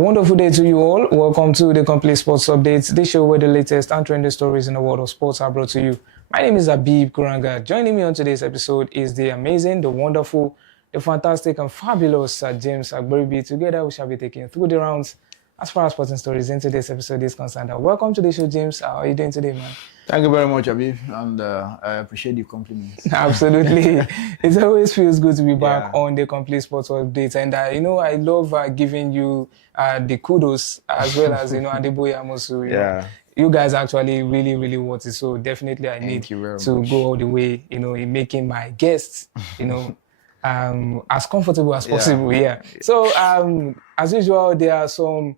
wonderful day to you all. Welcome to the Complete Sports Updates, the show where the latest and trending stories in the world of sports are brought to you. My name is Habib Kuranga. Joining me on today's episode is the amazing, the wonderful, the fantastic and fabulous James Agboribi. Together we shall be taking through the rounds as far as sporting stories in today's episode is concerned. Welcome to the show, James. How are you doing today, man? Thank you very much, Habib, and I appreciate the compliments. Absolutely. It always feels good to be back on the Complete Sports Updates. And, I love giving you the kudos as well as, Adeboye Amosu. You guys actually really, really want it. So definitely I need to go all the way, in making my guests, as comfortable as possible. So, as usual, there are some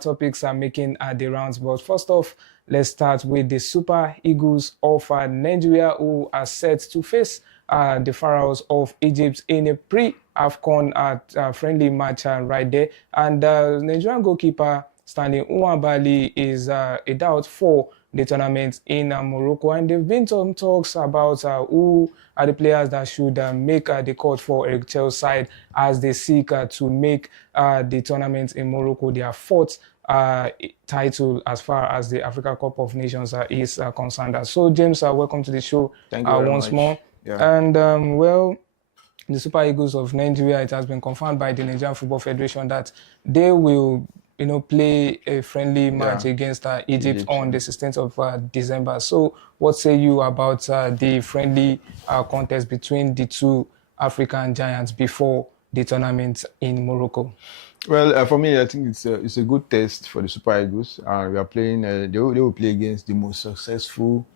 topics making the rounds. But first off, let's start with the Super Eagles of Nigeria, who are set to face the Pharaohs of Egypt in a pre-AFCON friendly match right there. And Nigerian goalkeeper Stanley Nwabali is a doubt for the tournament in Morocco. And there have been some talks about who are the players that should make the cut for Eric Chel's side as they seek to make the tournament in Morocco their fourth title as far as the Africa Cup of Nations is concerned. So, James, welcome to the show. Thank you once more. And, the Super Eagles of Nigeria, it has been confirmed by the Nigerian Football Federation that they will play a friendly match against Egypt on the 16th of December. So what say you about the friendly contest between the two African giants before the tournament in Morocco? Well, for me, I think it's a good test for the Super Eagles. We are playing, they will play against the most successful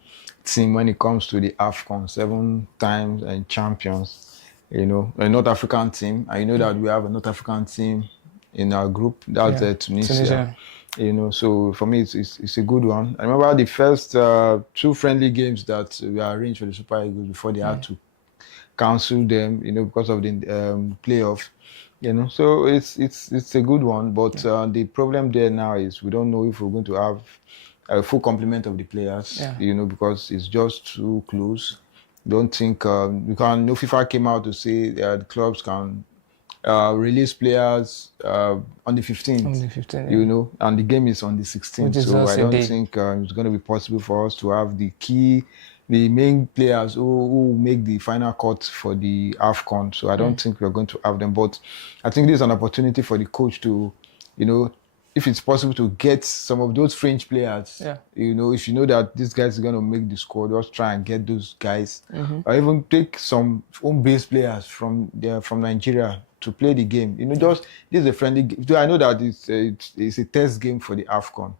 team when it comes to the AFCON, 7 times and champions, a North African team. And you know that we have a North African team in our group, that's Tunisia. So for me, it's a good one. I remember the first 2 friendly games that we arranged for the Super Eagles before they had to cancel them, because of the playoff. So it's a good one. But the problem there now is we don't know if we're going to have a full complement of the players, because it's just too close. Don't think FIFA came out to say that the clubs can release players on the 15th. On the 15th, and the game is on the 16th. So I don't think it's going to be possible for us to have the main players who make the final cut for the AFCON. So I don't think we're going to have them. But I think this is an opportunity for the coach to, if it's possible to get some of those fringe players, if you know that this guy's going to make the squad, just try and get those guys, or even take some home-based players from Nigeria to play the game. This is a friendly game. I know that it's a test game for the AFCON,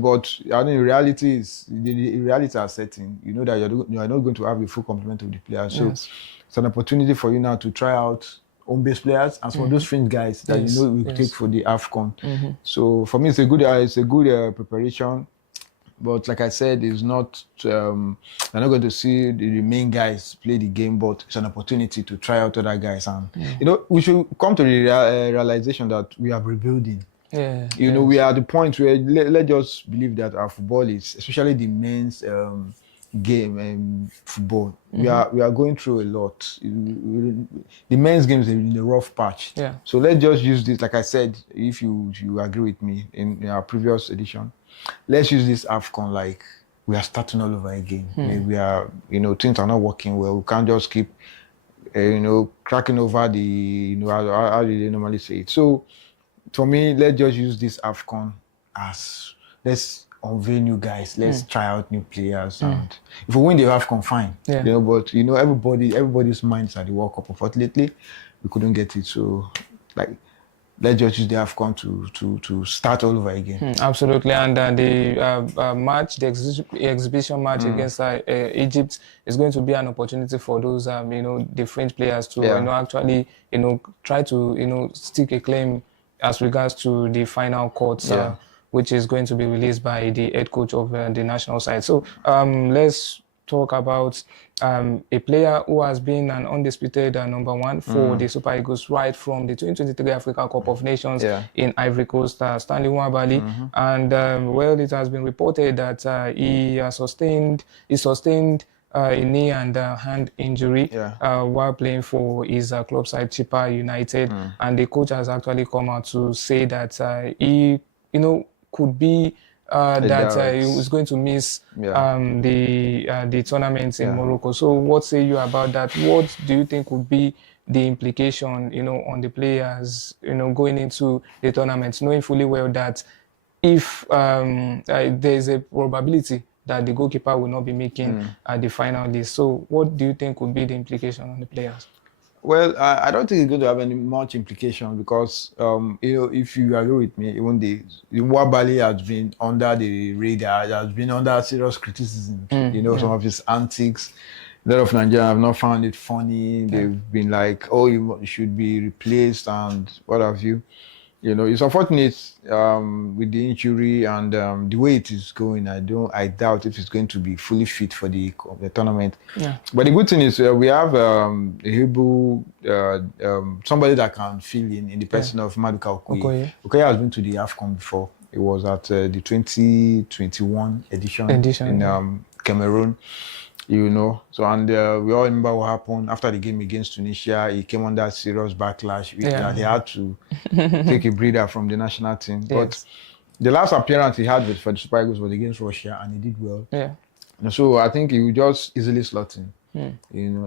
but I think the reality are setting. You know that you're not going to have a full complement of the players. So it's an opportunity for you now to try out home-based players and some of those fringe guys that we take for the AFCON. So for me, it's a good preparation. But like I said, it's not. I'm not going to see the main guys play the game, but it's an opportunity to try out other guys. And we should come to the realization that we are rebuilding. We are at the point where let's just believe that our football is, especially the men's game and football. We are going through a lot. The men's game is in a rough patch. So let's just use this. Like I said, if you agree with me in our previous edition, let's use this AFCON like we are starting all over again. We are, things are not working well. We can't just keep, cracking over the, how do they normally say it? So for me, let's just use this AFCON as, let's unveil new guys. Let's try out new players. And if we win the AFCON, fine. But, everybody's mind is at the World Cup. Unfortunately, we couldn't get it. So, let's just use the AFCON to start all over again. Absolutely, and the match, the exhibition match against Egypt is going to be an opportunity for those, the French players to, actually, try to, stick a claim as regards to the final court, which is going to be released by the head coach of the national side. So let's talk about a player who has been an undisputed number 1 for the Super Eagles right from the 2023 Africa Cup of Nations in Ivory Coast, Stanley Nwabali. And it has been reported that he sustained a knee and hand injury while playing for his club side, Chippa United, and the coach has actually come out to say that he, could be that he was going to miss the tournament in Morocco. So, what say you about that? What do you think would be the implication, on the players, going into the tournament, knowing fully well that if there's a probability that the goalkeeper will not be making the final list. So what do you think would be the implication on the players? Well, I don't think it's going to have any much implication because, if you agree with me, even the Nwabali has been under the radar, has been under serious criticism. Some of his antics. A lot of Nigerians have not found it funny. They've been like, oh, you should be replaced and what have you. It's unfortunate with the injury and the way it is going. I doubt if it's going to be fully fit for the tournament. Yeah. But the good thing is we have a Hebrew, somebody that can fill in the person of Maduka Okoye. Okoye has been to the AFCON before. It was at the 2021 edition in Cameroon. So and we all remember what happened after the game against Tunisia. He came under serious backlash. He had to take a breather from the national team. Yes. But the last appearance he had for the Super Eagles was against Russia, and he did well. Yeah. So I think he would just easily slot in.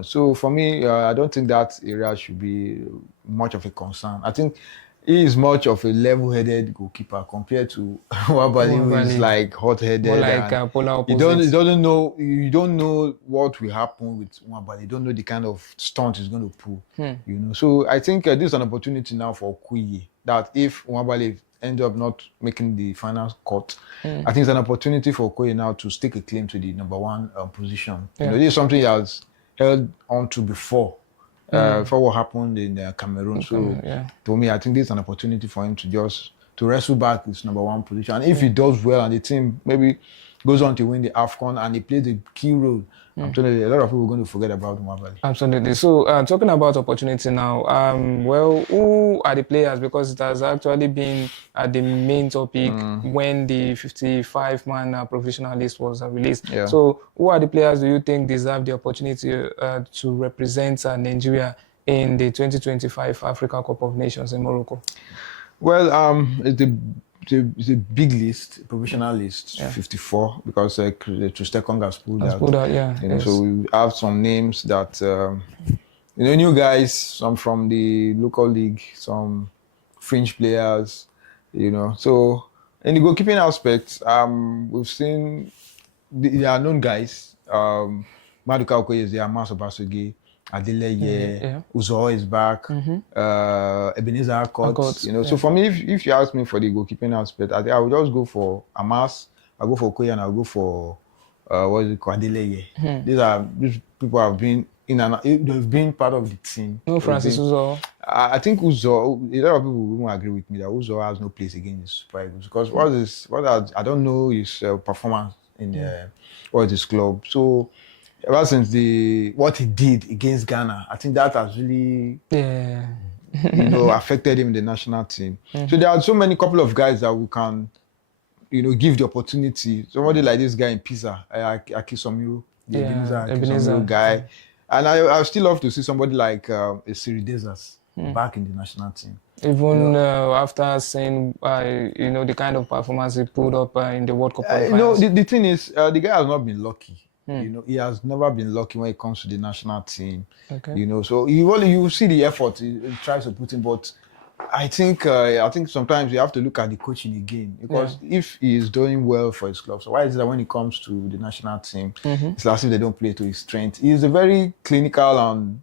So for me, I don't think that area should be much of a concern. I think he is much of a level-headed goalkeeper compared to Nwabali, who is like hot-headed. More like polar opposites. You don't know what will happen with Nwabali. You don't know the kind of stunt he's going to pull. So I think this is an opportunity now for Okoye that if Nwabali ends up not making the final cut, I think it's an opportunity for Okoye now to stake a claim to the number one position. This is something he has held on to before. For what happened in Cameroon. So to me, I think this is an opportunity for him to wrestle back his number one position. And if he does well and the team maybe goes on to win the AFCON and he plays a key role, I'm telling you, a lot of people are going to forget about Nwabali. Absolutely. So talking about opportunity now, who are the players? Because it has actually been the main topic when the 55-man professional list was released. Yeah. So who are the players do you think deserve the opportunity to represent Nigeria in the 2025 Africa Cup of Nations in Morocco? Well, it's a big list, professional list, 54, because Trustekong has pulled out. So we have some names that, new guys, some from the local league, some fringe players, So in the goalkeeping aspect, we've seen there are known guys. Maduka Okoye is there, Amas Obasogie, Adeleye, Uzo is back, Ebenezer Akot. So for me, if you ask me for the goalkeeping aspect, I think I would just go for Amas, I'll go for Okoye, and I'll go for Adeleye. These people have been they've been part of the team. No, Francis Uzo. I think Uzo, a lot of people won't agree with me that Uzo has no place again in Super Eagles because I don't know his performance in his club. So ever since what he did against Ghana, I think that has really affected him in the national team. So there are so many couple of guys that we can, give the opportunity. Somebody like this guy in Pisa, Akisomiru, the Ebenezer guy. And I still love to see somebody like Siri Desas back in the national team. Even after seeing, the kind of performance he put up in the World Cup qualifiers. The thing is, the guy has not been lucky. He has never been lucky when it comes to the national team. Okay. So you see the effort he tries to put in, but I think sometimes you have to look at the coaching again because if he is doing well for his club, so why is it that when it comes to the national team, it's as if they don't play to his strength? He's a very clinical and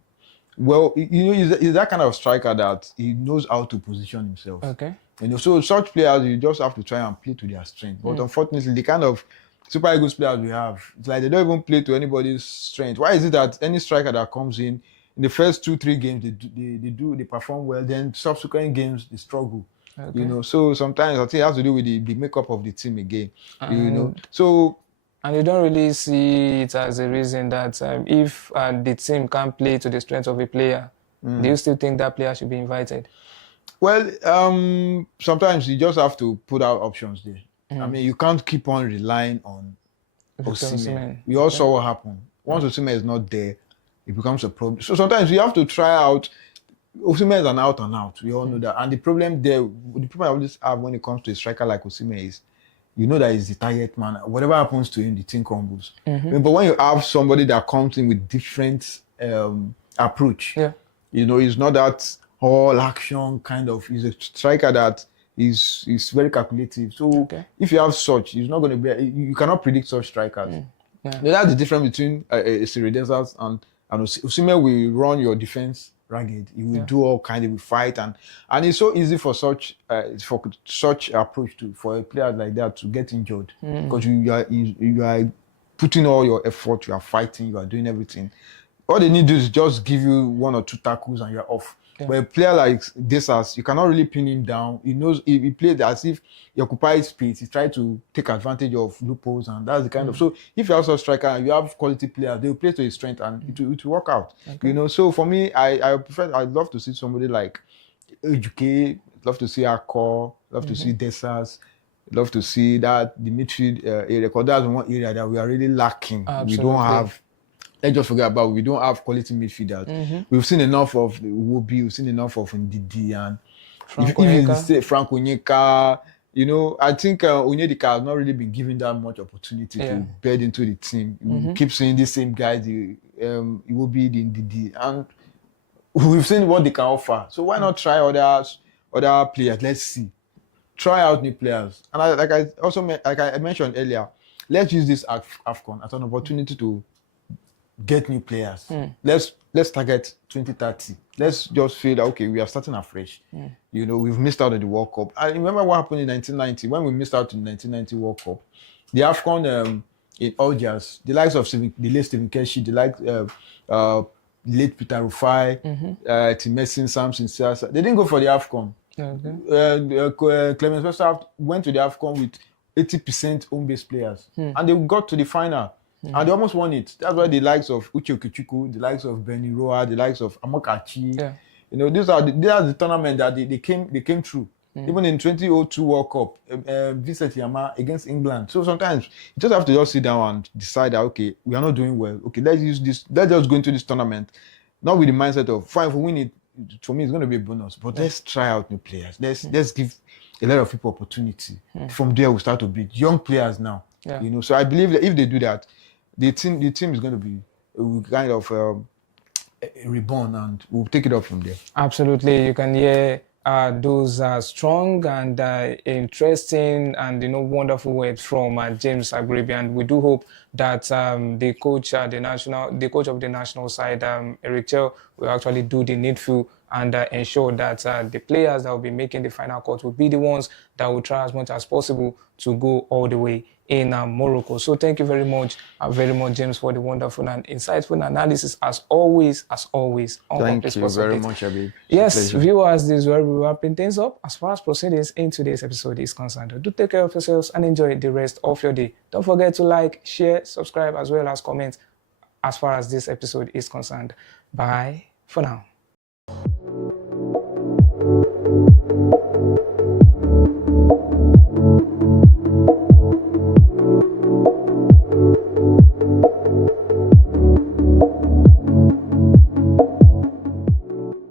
he's that kind of striker that he knows how to position himself. Okay. So such players you just have to try and play to their strength. But unfortunately, the kind of Super Eagles players we have, it's like they don't even play to anybody's strength. Why is it that any striker that comes in the first 2-3 games they perform well, then subsequent games they struggle. Okay. So sometimes I think it has to do with the makeup of the team again. So and you don't really see it as a reason that if the team can't play to the strength of a player, do you still think that player should be invited? Well, sometimes you just have to put out options there. I mean, you can't keep on relying on Osimhen. We all saw what happened Once Osimhen is not there, it becomes a problem. So sometimes you have to try out. Osimhen is an out and out. We all know that. And the problem I always have when it comes to a striker like Osimhen is, you know that he's the tired man. Whatever happens to him, the thing crumbles. But when you have somebody that comes in with different approach, you know, he's not that all action kind of. He's a striker that is very calculative. So if you have such, he's not going to be. You cannot predict such strikers. That's the difference between Ceredezas and Osimhen will run your defense ragged. He will do all kind of fight, and it's so easy for such approach for a player like that to get injured because you are putting all your effort, you are fighting, you are doing everything. All they need to do is just give you 1 or 2 tackles and you're off. But a player like Desas, you cannot really pin him down. He knows he plays as if he occupies space. He tries to take advantage of loopholes, and that's the kind of. So if you have such striker and you have quality players, they will play to his strength and it will work out. You know. So for me, I'd love to see somebody like Ejuke, love to see Akor, love to see Desas, love to see that the midfield area. Because that's one area that we are really lacking. Absolutely. We don't have. Let's just forget about we don't have quality midfielders. We've seen enough of Wobi, we've seen enough of Ndidi and Frank Onyeka. You know, I think Onyedika has not really been given that much opportunity to bed into the team. We keep seeing the same guys, the Wobi, the Ndidi, and we've seen what they can offer. So why not try other players? Let's see. Try out new players. And I mentioned earlier, let's use this AFCON as an opportunity to get new players. Let's target 2030. Let's just feel that okay, we are starting afresh. You know, we've missed out on the World Cup. I remember what happened in 1990 when we missed out in the 1990 World Cup. The AFCON in Algiers, the likes of the late Stephen Keshi, the likes late Peter Rufai, Timesin, Samson, Siasa, they didn't go for the AFCON. Clemens Westhoff went to the AFCON with 80% home-based players, and they got to the final. And they almost won it. That's why the likes of Uche Okechukwu, the likes of Benny Roa, the likes of Amokachi, you know, these are the tournament that they came through. Even in 2002 World Cup, Vincent Yama against England. So sometimes you just have to just sit down and decide that okay, we are not doing well. Okay, let's use this. Let's just go into this tournament, not with the mindset of fine, if we win it. For me, it's going to be a bonus. But let's try out new players. Let's give a lot of people opportunity. From there, we start to build young players now. You know, so I believe that if they do that, the team is going to be kind of reborn, and we'll take it up from there. Absolutely, you can hear those strong and interesting and wonderful words from James Agrebi, and we do hope that the coach of the national side, Eric Chell, will actually do the needful and ensure that the players that will be making the final cut will be the ones that will try as much as possible to go all the way in Morocco. So thank you very much, James, for the wonderful and insightful analysis as always. Thank you very much, Abib. Yes, viewers, this is where we're wrapping things up as far as proceedings in today's episode is concerned. Do take care of yourselves and enjoy the rest of your day. Don't forget to like, share, subscribe, as well as comment as far as this episode is concerned. Bye for now.